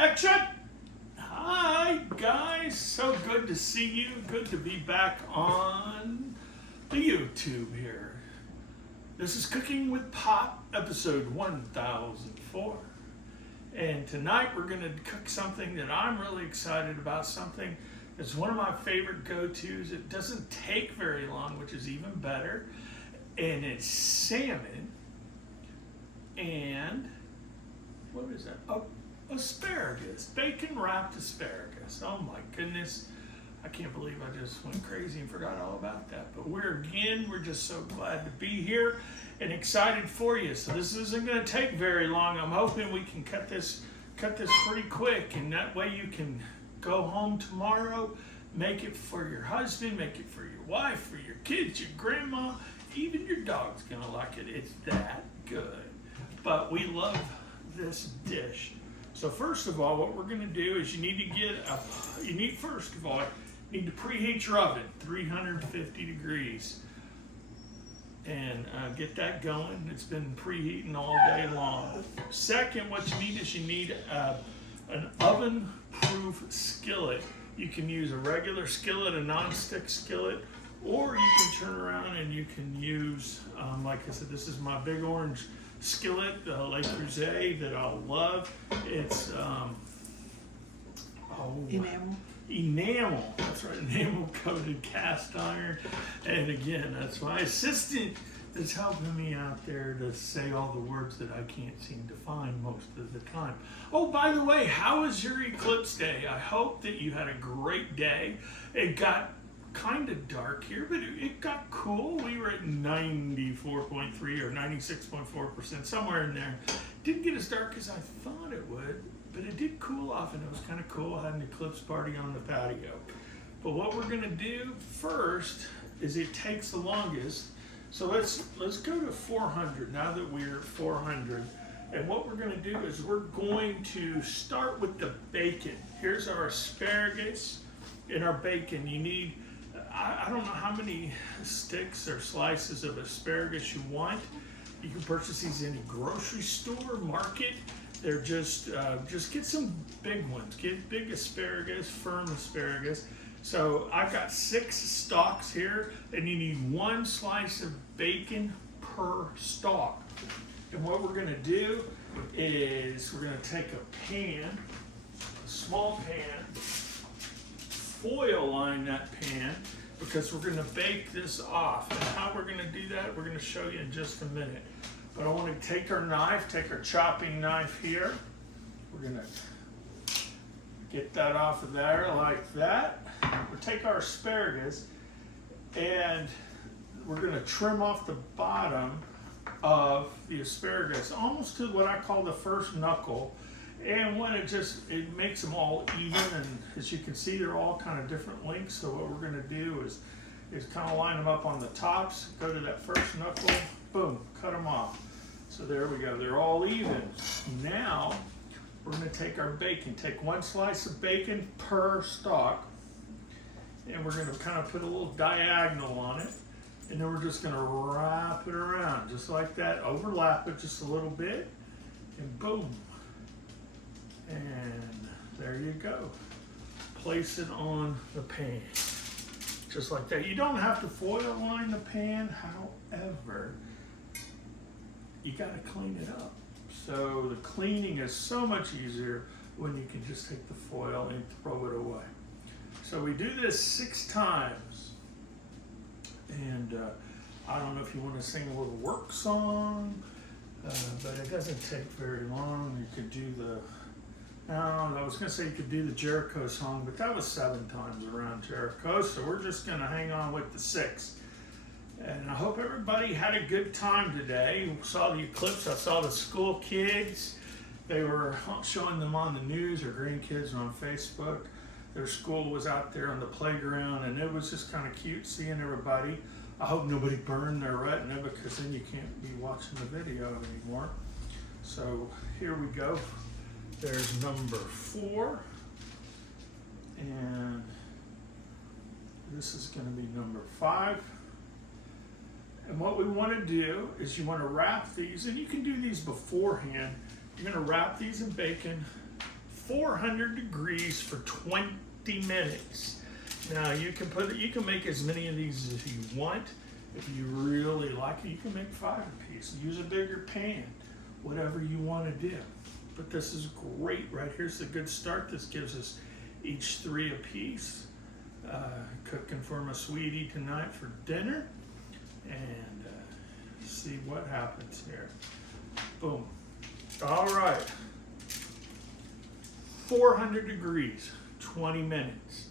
Action! Hi guys, so good to see you. Good to be back on the YouTube here. This is Cooking with Pop, episode 1004. And tonight we're going to cook something that I'm really excited about, something that's one of my favorite go-tos. It doesn't take very long, which is even better. And it's salmon and, what is that? Oh, asparagus, bacon wrapped asparagus. Oh my goodness, I can't believe I just went crazy and forgot all about that. But we're just so glad to be here and excited for you. So this isn't going to take very long. I'm hoping we can cut this pretty quick, and that way you can go home tomorrow, make it for your husband, make it for your wife, for your kids, your grandma, even your dog's going to like it. It's that good. But we love this dish. So first of all, what we're going to do is you need to preheat your oven, 350 degrees, and get that going. It's been preheating all day long. Second, what you need an oven-proof skillet. You can use a regular skillet, a non-stick skillet, or you can turn around and you can use, like I said, this is my big orange skillet, the Le Creuset that I love. It's enamel. That's right, enamel coated cast iron. And again, that's my assistant that's helping me out there to say all the words that I can't seem to find most of the time. Oh, by the way, how was your eclipse day? I hope that you had a great day. It got kind of dark here, but it got cool. We were at 94.3 or 96.4%, somewhere in there. Didn't get as dark as I thought it would, but it did cool off, and it was kind of cool. I had an eclipse party on the patio. But what we're going to do first is it takes the longest. So let's go to 400 now that we're at 400. And what we're going to do is we're going to start with the bacon. Here's our asparagus and our bacon. You need, I don't know how many sticks or slices of asparagus you want. You can purchase these in a grocery store, market. They're just get some big ones. Get big asparagus, firm asparagus. So I've got 6 stalks here, and you need 1 slice of bacon per stalk. And what we're gonna do is we're gonna take a pan, a small pan, foil line that pan, because we're gonna bake this off. And how we're gonna do that, we're gonna show you in just a minute. But I wanna take our chopping knife here. We're gonna get that off of there like that. We'll take our asparagus and we're gonna trim off the bottom of the asparagus, almost to what I call the first knuckle. And when it makes them all even, and as you can see, they're all kind of different lengths. So what we're gonna do is kind of line them up on the tops, go to that first knuckle, boom, cut them off. So there we go, they're all even. Now, we're gonna take our bacon, take 1 slice of bacon per stalk, and we're gonna kind of put a little diagonal on it, and then we're just gonna wrap it around, just like that, overlap it just a little bit, and boom. And there you go. Place it on the pan, just like that. You don't have to foil line the pan, however, you gotta clean it up. So the cleaning is so much easier when you can just take the foil and throw it away. So we do this 6 times. And I don't know if you want to sing a little work song, but it doesn't take very long. You could do I was going to say you could do the Jericho song, but that was 7 times around Jericho. So we're just going to hang on with the 6. And I hope everybody had a good time today. You saw the eclipse. I saw the school kids. They were showing them on the news. Their grandkids were on Facebook. Their school was out there on the playground, and it was just kind of cute seeing everybody. I hope nobody burned their retina, because then you can't be watching the video anymore. So here we go. There's number 4. And this is going to be number 5. And what we want to do is you want to wrap these, and you can do these beforehand. You're going to wrap these in bacon, 400 degrees for 20 minutes. Now you can make as many of these as you want. If you really like it, you can make 5 a piece. Use a bigger pan, whatever you want to do. But this is great right here's a good start. This gives us each 3 a piece. Cooking for my sweetie tonight for dinner, and see what happens here. Boom. All right. 400 degrees, 20 minutes.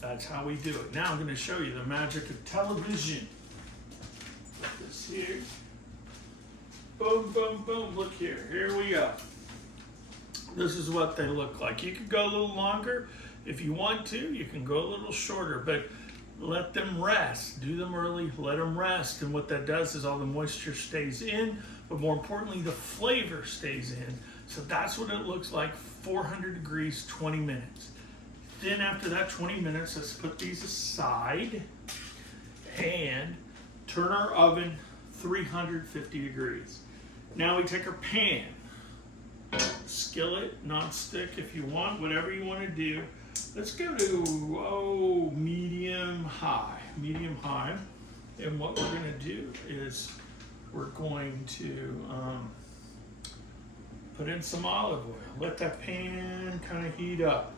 That's how we do it. Now I'm going to show you the magic of television. Put this here. Boom, boom, boom. Look here. Here we go. This is what they look like. You could go a little longer. If you want to, you can go a little shorter, but let them rest. Do them early, let them rest. And what that does is all the moisture stays in, but more importantly, the flavor stays in. So that's what it looks like, 400 degrees, 20 minutes. Then after that 20 minutes, let's put these aside and turn our oven 350 degrees. Now we take our pan, skillet, non-stick if you want, whatever you want to do. Let's go to medium high. And what we're going to do is we're going to put in some olive oil. Let that pan kind of heat up.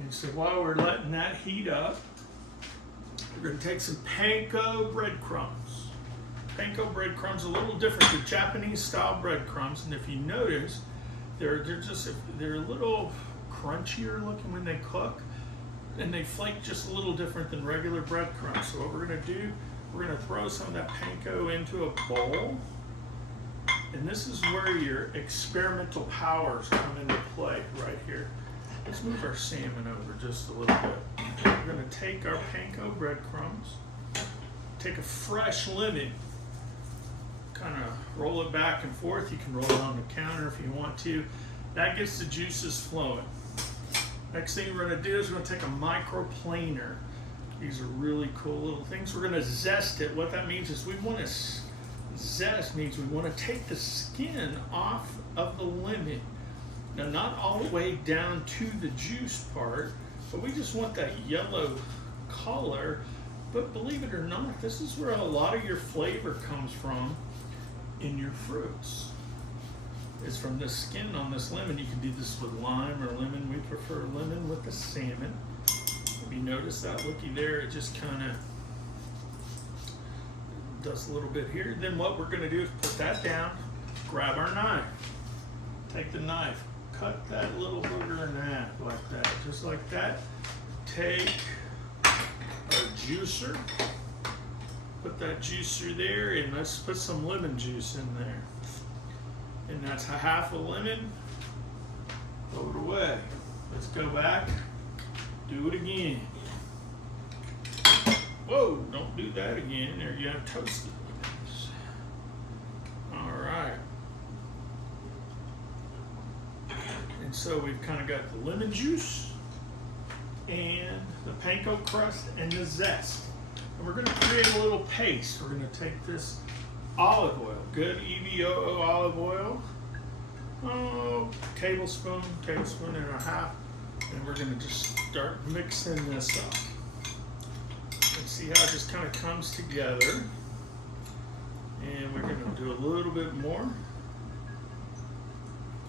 And so while we're letting that heat up, we're going to take some panko breadcrumbs. Panko breadcrumbs are a little different. They're Japanese style breadcrumbs, and if you notice, they're a little crunchier looking when they cook, and they flake just a little different than regular breadcrumbs. So what we're going to do, we're going to throw some of that panko into a bowl, and this is where your experimental powers come into play right here. Let's move our salmon over just a little bit. We're going to take our panko breadcrumbs, take a fresh lemon, kind of roll it back and forth. You can roll it on the counter if you want to. That gets the juices flowing. Next thing we're going to do is we're going to take a microplaner. These are really cool little things. We're going to zest it. What that means is we want to zest means we want to take the skin off of the lemon. Now, not all the way down to the juice part, but we just want that yellow color. But believe it or not, this is where a lot of your flavor comes from in your fruits. It's from the skin on this lemon. You can do this with lime or lemon. We prefer lemon with the salmon. If you notice that looky there, it just kind of does a little bit here. Then what we're going to do is put that down, grab our knife, take the knife, cut that little booger in half like that, just like that. Take our juicer, put that juicer there, and let's put some lemon juice in there. And that's a half a lemon. Throw it away. Let's go back. Do it again. Whoa, don't do that again. There you have toasted lemons. All right. And so we've kind of got the lemon juice and the panko crust and the zest. And we're going to create a little paste. We're going to take this olive oil, good EVOO olive oil, tablespoon and a half, and we're going to just start mixing this up. And see how it just kind of comes together. And we're going to do a little bit more.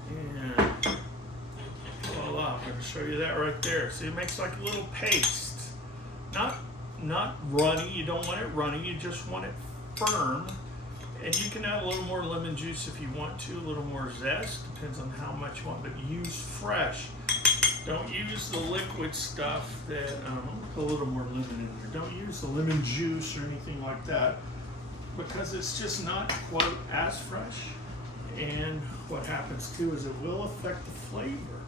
And voila, I'm going to show you that right there. See, it makes like a little paste. Not runny, you don't want it runny, you just want it firm. And you can add a little more lemon juice if you want to, a little more zest, depends on how much you want, but use fresh. Don't use the liquid stuff that, put a little more lemon in there. Don't use the lemon juice or anything like that, because it's just not, quote, as fresh. And what happens too is it will affect the flavor,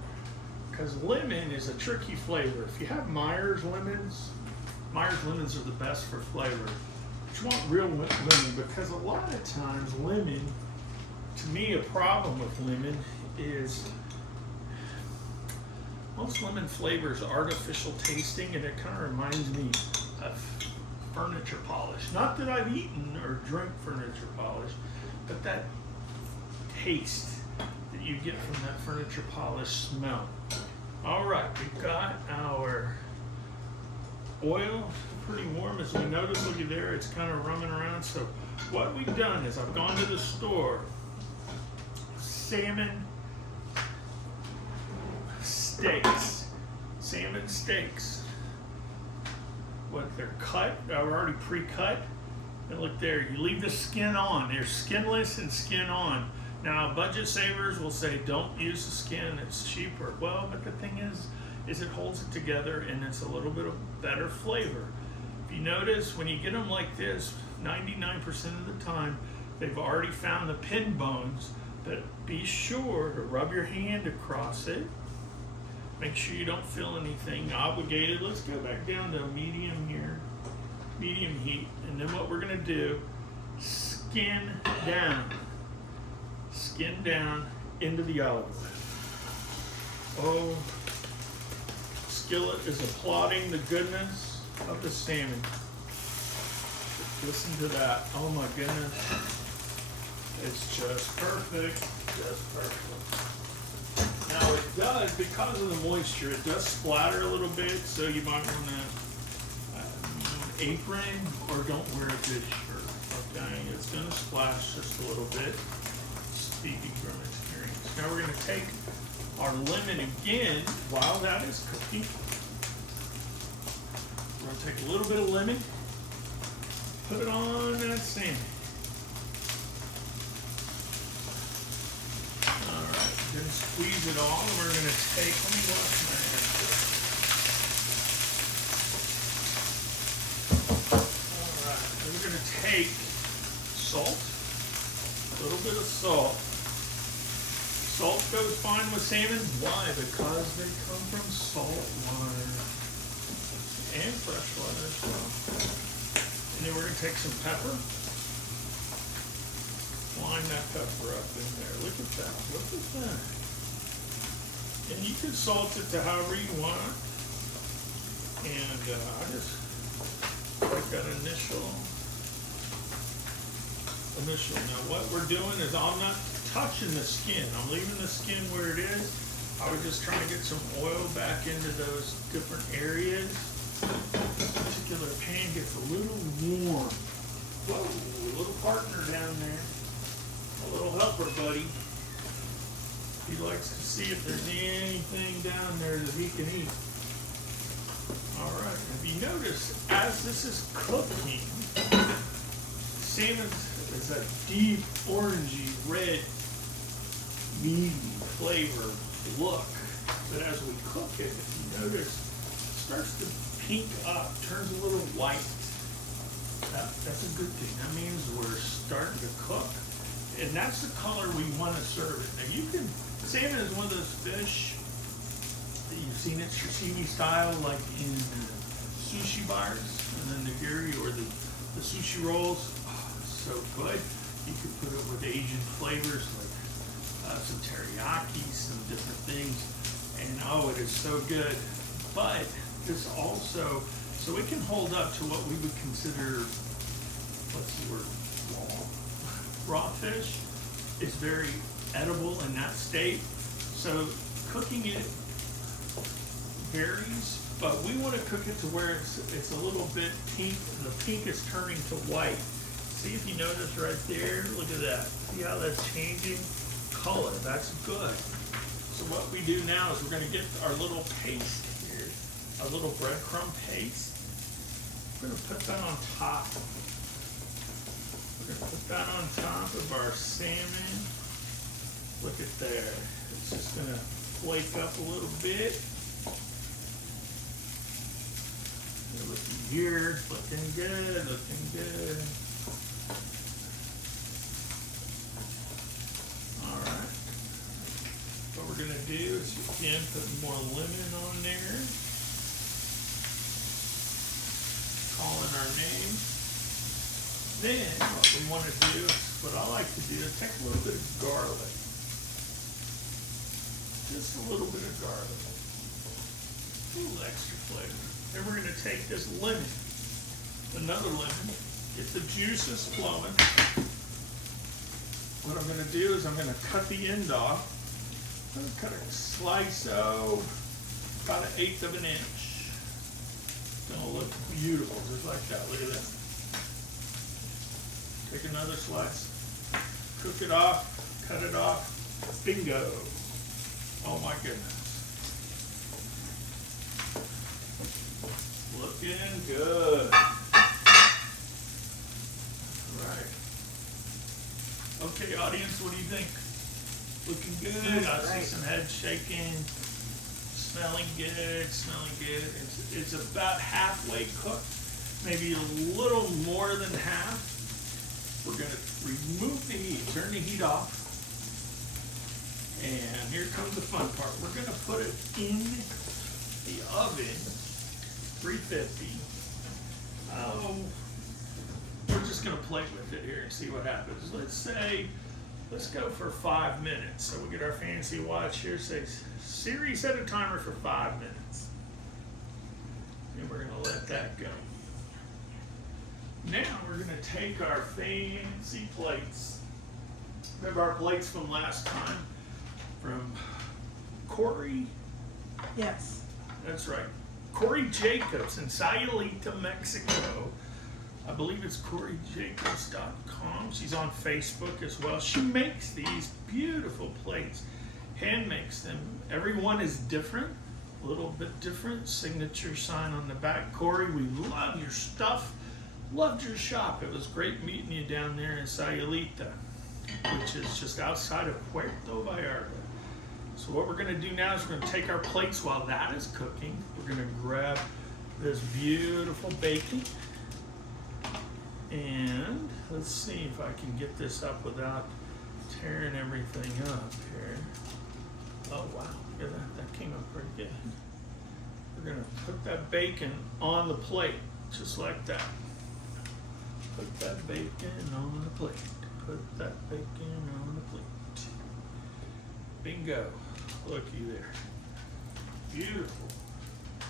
because lemon is a tricky flavor. If you have Myers lemons are the best for flavor. But you want real lemon, because a lot of times lemon, to me, a problem with lemon is most lemon flavors are artificial tasting, and it kind of reminds me of furniture polish. Not that I've eaten or drank furniture polish, but that taste, that you get from that furniture polish smell. All right, we've got our oil pretty warm. As we notice, looky there, it's kind of rumming around. So what we've done is I've gone to the store, salmon steaks. What, they're cut, they're already pre-cut. And look there, you leave the skin on. They're skinless and skin on. Now, budget savers will say, don't use the skin, it's cheaper. Well, but the thing is it holds it together and it's a little bit of better flavor. If you notice, when you get them like this, 99% of the time, they've already found the pin bones, but be sure to rub your hand across it. Make sure you don't feel anything obligated. Let's go back down to medium here, medium heat. And then what we're gonna do, skin down into the olive oil. Oh, skillet is applauding the goodness of the salmon. Listen to that, oh my goodness. It's just perfect, Now it does, because of the moisture, it does splatter a little bit, so you might want to an apron or don't wear a good shirt. Okay, it's going to splash just a little bit, speaking from experience. Now we're going to take our lemon again while that is cooking. We're going to take a little bit of lemon, put it on that salmon. Then squeeze it all, and we're going to take, let me wash my hands here. All right, then we're going to take salt, a little bit of salt. Salt goes fine with salmon. Why? Because they come from salt water and fresh water as well. And then we're going to take some pepper. Line that pepper up in there. Look at that. Look at that. And you can salt it to however you want. And I just like that initial. Now what we're doing is I'm not touching the skin. I'm leaving the skin where it is. I was just trying to get some oil back into those different areas. This particular pan gets a little warm. Whoa, a little partner down there. A little helper, buddy. He likes to see if there's anything down there that he can eat. All right, if you notice, as this is cooking, salmon is a deep orangey red, meaty flavor look. But as we cook it, if you notice, it starts to pink up, turns a little white. That's a good thing. That means we're starting to cook. And that's the color we want to serve it. Now you can, salmon is one of those fish that you've seen it sashimi style, like in sushi bars, and then the nigiri or the sushi rolls. Oh, it's so good. You can put it with Asian flavors like some teriyaki, some different things, and oh, it is so good. But this also, so it can hold up to what we would consider, what's the word? Raw fish is very edible in that state. So cooking it varies, but we want to cook it to where it's a little bit pink, and the pink is turning to white. See if you notice right there, look at that. See how that's changing color? That's good. So what we do now is we're going to get our little paste here, our little breadcrumb paste. We're going to put that on top. Put that on top of our salmon. Look at there. It's just going to flake up a little bit. Looking here, looking good, looking good. All right. What we're going to do is again put more lemon on there. Calling our name. Then what we want to do, what I like to do, is take a little bit of garlic. Just a little bit of garlic. A little extra flavor. Then we're going to take this lemon, another lemon, get the juices flowing. What I'm going to do is I'm going to cut the end off I'm gonna cut a slice of about 1/8 of an inch. It's gonna look beautiful, just like that. Look at that. Take another slice, cook it off, cut it off. Bingo. Oh my goodness. Looking good. All right. Okay, audience, what do you think? Looking good. I see some head shaking. Smelling good, smelling good. It's about halfway cooked, maybe a little more than half. We're gonna remove the heat, turn the heat off. And here comes the fun part. We're gonna put it in the oven, 350. We're just gonna play with it here and see what happens. Let's go for 5 minutes. So we get our fancy watch here. Say, Siri, set a timer for 5 minutes. And we're gonna let that go. Now we're gonna take our fancy plates. Remember our plates from last time? From Corey? Yes. That's right. Corey Jacobs in Sayulita, Mexico. I believe it's CoreyJacobs.com. She's on Facebook as well. She makes these beautiful plates. Hand makes them. Every one is different, a little bit different. Signature sign on the back. Corey, we love your stuff. Loved your shop. It was great meeting you down there in Sayulita, which is just outside of Puerto Vallarta. So what we're going to do now is we're going to take our plates while that is cooking. We're going to grab this beautiful bacon. And let's see if I can get this up without tearing everything up here. Oh wow, look at that. That came up pretty good. We're going to put that bacon on the plate, just like that. Put that bacon on the plate. Put that bacon on the plate. Bingo. Looky there. Beautiful.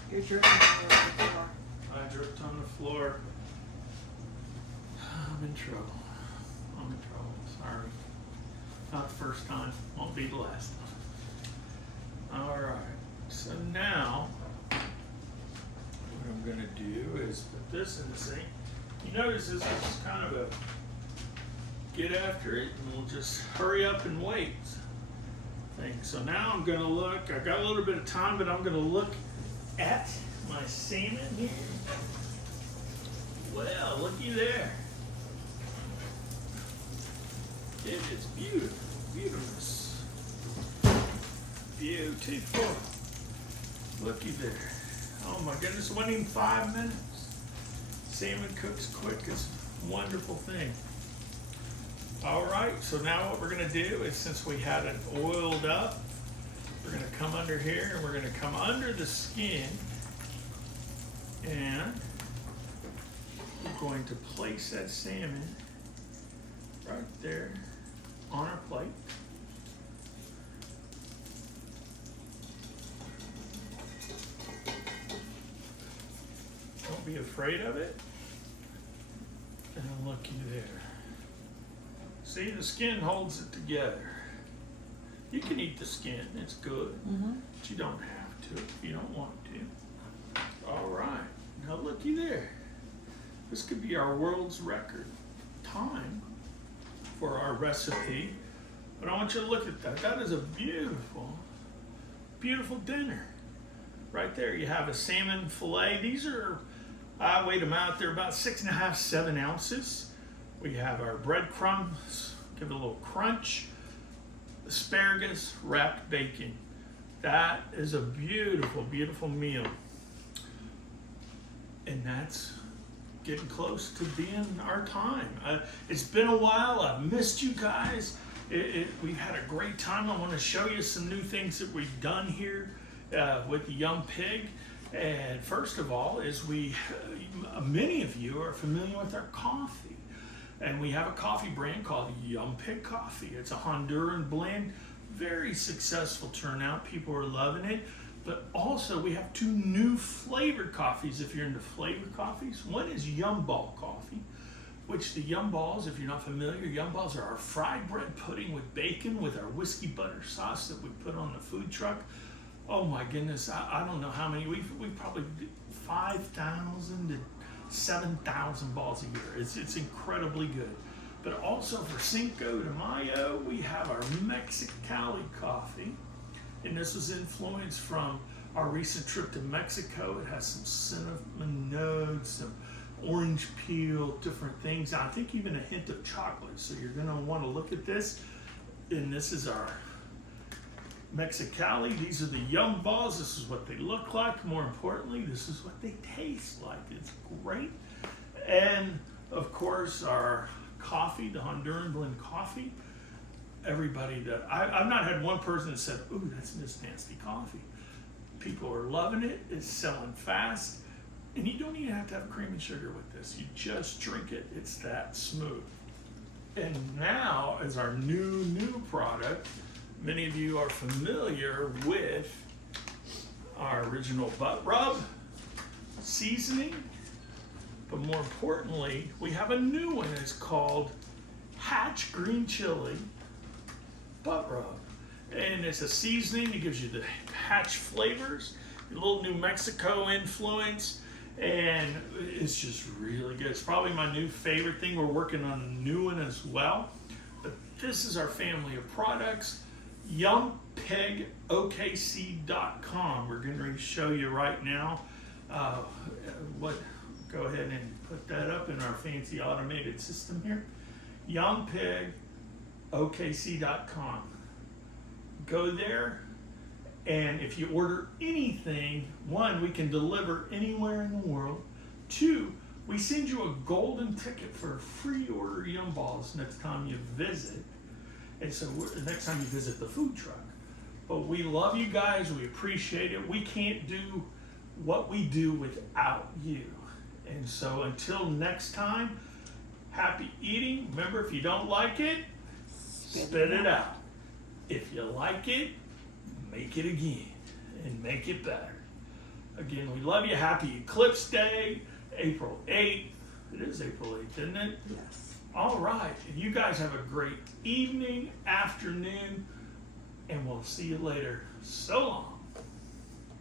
You're dripping on the floor. I dripped on the floor. I'm in trouble. Sorry. Not the first time. Won't be the last time. All right. So now, what I'm going to do is put this in the sink. You notice this is kind of a get after it, and we'll just hurry up and wait thing. So now I'm going to look. I've got a little bit of time, but I'm going to look at my salmon here. Well, looky there. It is beautiful, beautiful. Looky there. Oh my goodness, it wasn't even 5 minutes. Salmon cooks quick, it's a wonderful thing. All right, so now what we're gonna do is, since we had it oiled up, we're gonna come under here and we're gonna come under the skin, and we're going to place that salmon right there on our plate. Don't be afraid of it. And looky there. See, the skin holds it together. You can eat the skin, it's good. But you don't have to if you don't want to. All right, now looky there. This could be our world's record time for our recipe. But I want you to look at that. That is a beautiful, beautiful dinner. Right there, you have a salmon fillet. These are, I weighed them out. They're about 6.5, 7 ounces. We have our breadcrumbs, give it a little crunch. Asparagus, wrapped bacon. That is a beautiful, beautiful meal. And that's getting close to being our time. It's been a while. I've missed you guys. We've had a great time. I want to show you some new things that we've done here with the Young Pig. And first of all is many of you are familiar with our coffee. And we have a coffee brand called Young Pig Coffee. It's a Honduran blend. Very successful turnout. People are loving it. But also we have 2 new flavored coffees if you're into flavored coffees. One is Yum Ball Coffee. which the Yum Balls, if you're not familiar, Yum Balls are our fried bread pudding with bacon with our whiskey butter sauce that we put on the food truck. Oh my goodness, I don't know how many, we've probably 5,000 to 7,000 balls a year. It's incredibly good. But also for Cinco de Mayo, we have our Mexicali coffee. And this was influenced from our recent trip to Mexico. It has some cinnamon notes, some orange peel, different things. I think even a hint of chocolate. So you're gonna wanna look at this. And this is our Mexicali. These are the Yum Balls. This is what they look like. More importantly, this is what they taste like. It's great. And of course, our coffee, the Honduran blend coffee. Everybody that I've not had one person that said, "Ooh, that's Miss Nasty coffee." People are loving it. It's selling fast, and you don't even have to have cream and sugar with this. You just drink it. It's that smooth. And now, as our new product, many of you are familiar with our original butt rub seasoning, but more importantly, we have a new one. It's called Hatch Green Chili Butt Rub. And it's a seasoning that gives you the Hatch flavors, a little New Mexico influence, and it's just really good. It's probably my new favorite thing. We're working on a new one as well. But this is our family of products. YumpigOKC.com. We're going to show you right now go ahead and put that up in our fancy automated system here. YumpigOKC.com. Go there, and if you order anything, one, we can deliver anywhere in the world. Two, we send you a golden ticket for a free order Yum Balls next time you visit. And so next time you visit the food truck. But we love you guys. We appreciate it. We can't do what we do without you. And so until next time, happy eating. Remember, if you don't like it, spit it out. If you like it, make it again and make it better. Again, we love you. Happy Eclipse Day, April 8th. It is April 8th, isn't it? Yes. All right. And you guys have a great evening, afternoon, and we'll see you later. So long.